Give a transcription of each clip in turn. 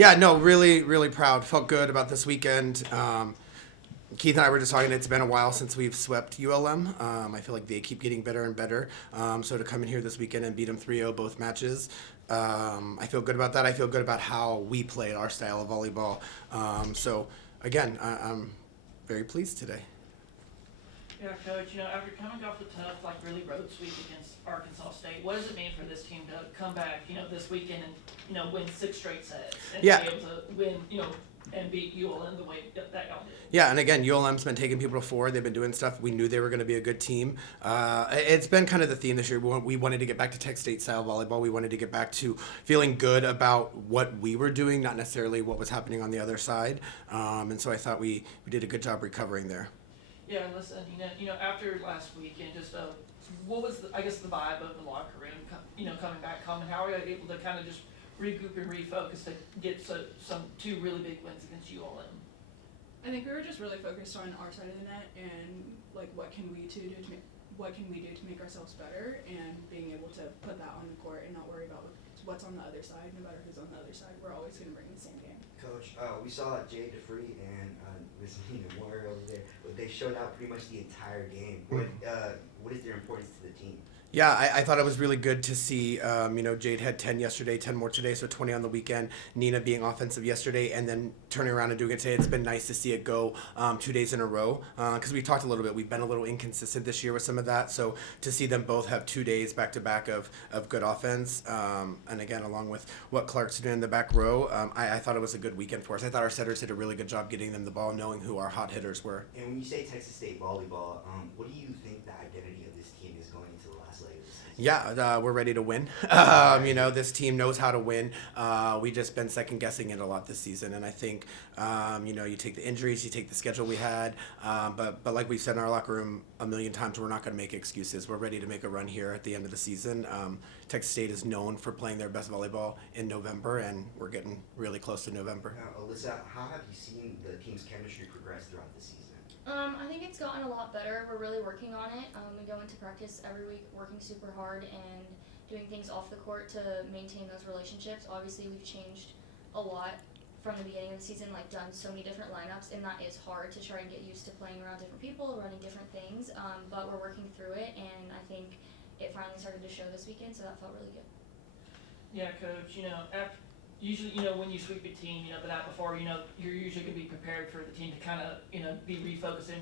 Yeah, no, really, really proud. Felt good about this weekend. Keith and I were just talking. It's been a while since we've swept ULM. I feel like they keep getting better and better. So to come in here this weekend and beat them 3-0 both matches, I feel good about that. I feel good about how we played our style of volleyball. So again, I'm very pleased today. Yeah, Coach, after coming off the tough, really road sweep against Arkansas State, what does it mean for this team to come back, this weekend and, win six straight sets and Yeah, be able to win, and beat ULM the way that y'all did? Yeah, and again, ULM's been taking people forward. They've been doing stuff. We knew they were going to be a good team. It's been kind of the theme this year. We wanted to get back to Tech State style volleyball. We wanted to get back to feeling good about what we were doing, not necessarily what was happening on the other side. And so I thought we did a good job recovering there. Yeah, and listen, after last weekend, just what was I guess the vibe of the locker room, coming back home, and how are you able to kind of just regroup and refocus to get some two really big wins against ULM? I think we were just really focused on our side of the net and like what can we do to make ourselves better, and being able to put that on the court and not worry about what's on the other side. No matter who's on the other side, we're always going to bring the same game. Coach, we saw Jay DeFree and Miss Nina Moore over there. They showed out pretty much the entire game. What is their importance to the team? Yeah, I thought it was really good to see. Jade had 10 yesterday, 10 more today, so 20 on the weekend. Nina being offensive yesterday, and then turning around and doing it today. It's been nice to see it go 2 days in a row, because we talked a little bit. We've been a little inconsistent this year with some of that, so to see them both have 2 days back to back of good offense, and again, along with what Clark's doing in the back row, I thought it was a good weekend for us. I thought our setters did a really good job getting them the ball, knowing who our hot hitters were. And when you say Texas State volleyball, what do you think the identity of this team is going into the last leg of the season? Yeah, we're ready to win. This team knows how to win. We just been second guessing it a lot this season, and I think, you take the injuries, you take the schedule we had, but like we've said in our locker room a million times, we're not going to make excuses. We're ready to make a run here at the end of the season. Texas State is known for playing their best volleyball in November, and we're getting really close to November. Now, Alyssa, how have you seen the team's chemistry progress throughout the season? I think it's gotten a lot better. We're really working on it. We go into practice every week working super hard and doing things off the court to maintain those relationships. Obviously, we've changed a lot from the beginning of the season, done so many different lineups, and that is hard to try and get used to playing around different people, running different things, but we're working through it, and I think it finally started to show this weekend, so that felt really good. Yeah, Coach, after usually, when you sweep a team, the night before, you're usually going to be prepared for the team to kind of, be refocusing.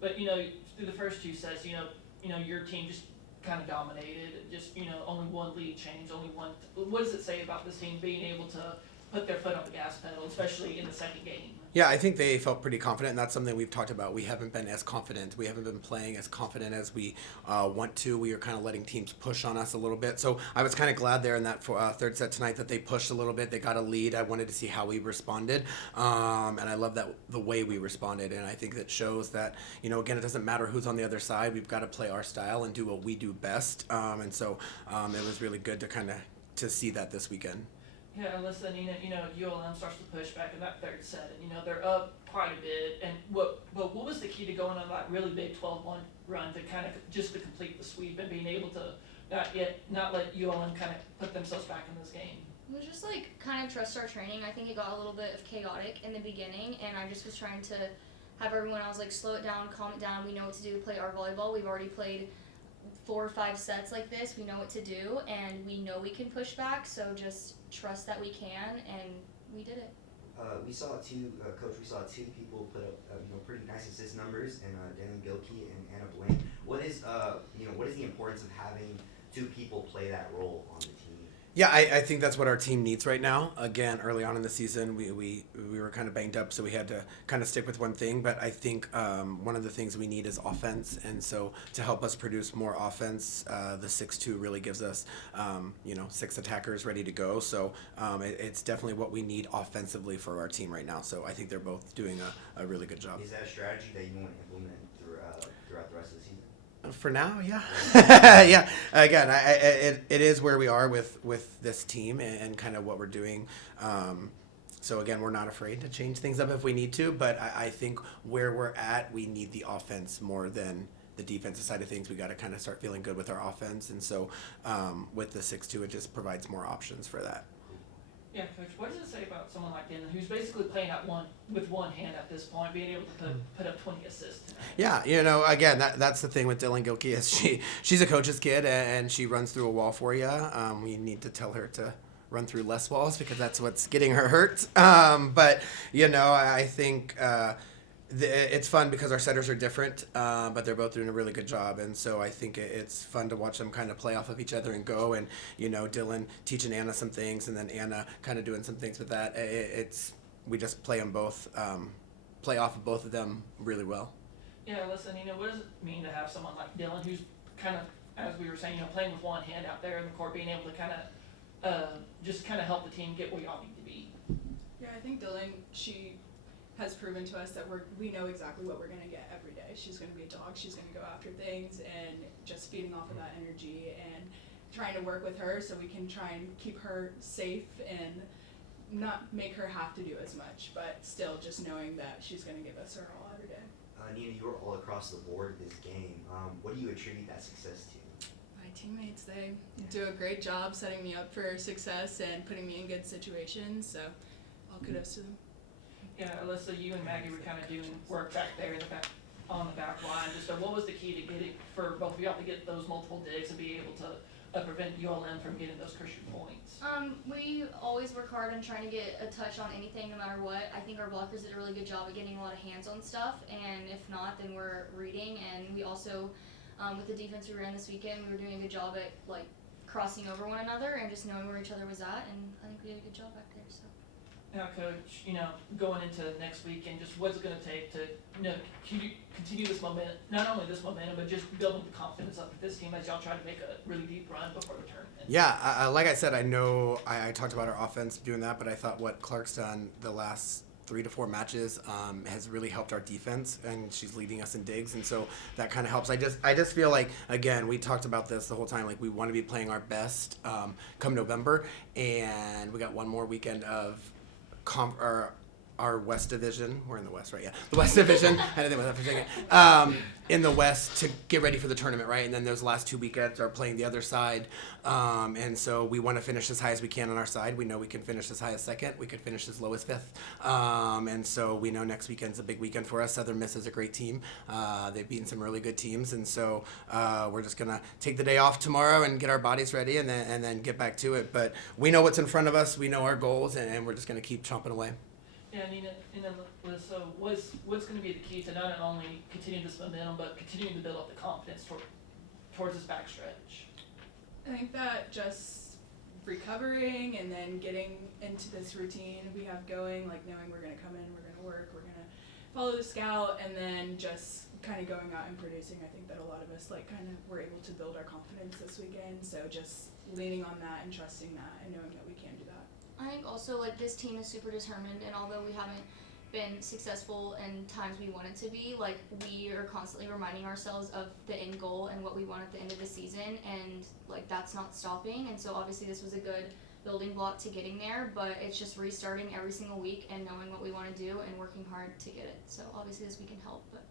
But, through the first two sets, your team just kind of dominated. Just, only one lead change, only one. What does it say about this team being able to put their foot on the gas pedal, especially in the second game? Yeah, I think they felt pretty confident, and that's something we've talked about. We haven't been as confident. We haven't been playing as confident as we want to. We are kind of letting teams push on us a little bit. So I was kind of glad there in that third set tonight that they pushed a little bit. They got a lead. I wanted to see how we responded, and I love that the way we responded. And I think that shows that, again, it doesn't matter who's on the other side. We've got to play our style and do what we do best. And so it was really good to see that this weekend. Yeah, listen, ULM starts to push back in that third set, and they're up quite a bit. And what was the key to going on that really big 12-1 run to kind of just to complete the sweep and being able to not let ULM kind of put themselves back in this game? It was just kind of trust our training. I think it got a little bit of chaotic in the beginning, and I just was trying to have everyone, I was like, slow it down, calm it down. We know what to do to play our volleyball. We've already played 4 or 5 sets like this. We know what to do, and we know we can push back, so just trust that we can, and we did it. We saw Coach. We saw two people put up, pretty nice assist numbers, and Devin Gilkey and Anna Blaine. What is the importance of having two people play that role on the team? Yeah, I think that's what our team needs right now. Again, early on in the season, we were kind of banged up, so we had to kind of stick with one thing. But I think one of the things we need is offense, and so to help us produce more offense, the 6-2 really gives us, 6 attackers ready to go. So it's definitely what we need offensively for our team right now. So I think they're both doing a really good job. Is that a strategy that you want to implement throughout the rest of the season? For now, yeah. Yeah. Again, it is where we are with this team and kind of what we're doing. So again, we're not afraid to change things up if we need to, but I think where we're at, we need the offense more than the defensive side of things. We got to kind of start feeling good with our offense, and so with the 6-2, it just provides more options for that. Yeah, Coach, what does it say about someone like Dylan, who's basically playing at with one hand at this point, being able to put up 20 assists tonight? Yeah, you know, again, that's the thing with Dylan Gilkey is she's a coach's kid and she runs through a wall for you. We need to tell her to run through less walls because that's what's getting her hurt. But you know, I think it's fun because our setters are different, but they're both doing a really good job, and so I think it's fun to watch them kind of play off of each other and go. And you know, Dylan teaching Anna some things, and then Anna kind of doing some things with that. We just play them both, play off of both of them really well. Yeah, listen, you know, what does it mean to have someone like Dylan who's kind of, as we were saying, you know, playing with one hand out there in the court, being able to kind of just kind of help the team get where y'all need to be? Yeah, I think Dylan, she has proven to us that we know exactly what we're going to get every day. She's going to be a dog. She's going to go after things, and just feeding off of that energy and trying to work with her so we can try and keep her safe and not make her have to do as much, but still just knowing that she's going to give us her all every day. Nina, you were all across the board this game. What do you attribute that success to? My teammates, they do a great job setting me up for success and putting me in good situations, so all kudos to them. Yeah, Alyssa, you and Maggie were kind of doing work back there in the back, on the back line. Just what was the key to getting for both of y'all to get those multiple digs and be able to prevent ULM from getting those crucial points? We always work hard on trying to get a touch on anything, no matter what. I think our blockers did a really good job of getting a lot of hands on stuff, and if not, then we're reading. And we also, with the defense we ran this weekend, we were doing a good job at like crossing over one another and just knowing where each other was at. And I think we did a good job back there. So. Now, Coach, you know, going into next week and just what's it going to take to, you know, continue this momentum, not only this momentum, but just building the confidence up with this team as y'all try to make a really deep run before the tournament? Yeah, like I said, I know I talked about our offense doing that, but I thought what Clark's done the last 3 to 4 matches has really helped our defense, and she's leading us in digs, and so that kind of helps. I just feel like, again, we talked about this the whole time, like we want to be playing our best come November, and we got one more weekend of our West Division. We're in the West, right? Yeah, the West Division. I didn't think about that for a second. In the West to get ready for the tournament, right? And then those last 2 weekends are playing the other side. And so we want to finish as high as we can on our side. We know we can finish as high as second. We could finish as low as fifth. And so we know next weekend's a big weekend for us. Southern Miss is a great team. They've beaten some really good teams. And so we're just going to take the day off tomorrow and get our bodies ready and then get back to it. But we know what's in front of us. We know our goals, and we're just going to keep chomping away. Yeah, Nina, so what's going to be the key to not only continuing this momentum, but continuing to build up the confidence towards this backstretch? I think that just recovering and then getting into this routine we have going, like knowing we're going to come in, we're going to work, we're going to follow the scout, and then just kind of going out and producing. I think that a lot of us like kind of were able to build our confidence this weekend, so just leaning on that and trusting that and knowing that we can do that. I think also like this team is super determined, and although we haven't been successful in times we wanted to be, like we are constantly reminding ourselves of the end goal and what we want at the end of the season, and like that's not stopping. And so obviously this was a good building block to getting there, but it's just restarting every single week and knowing what we want to do and working hard to get it. So obviously this weekend helped, but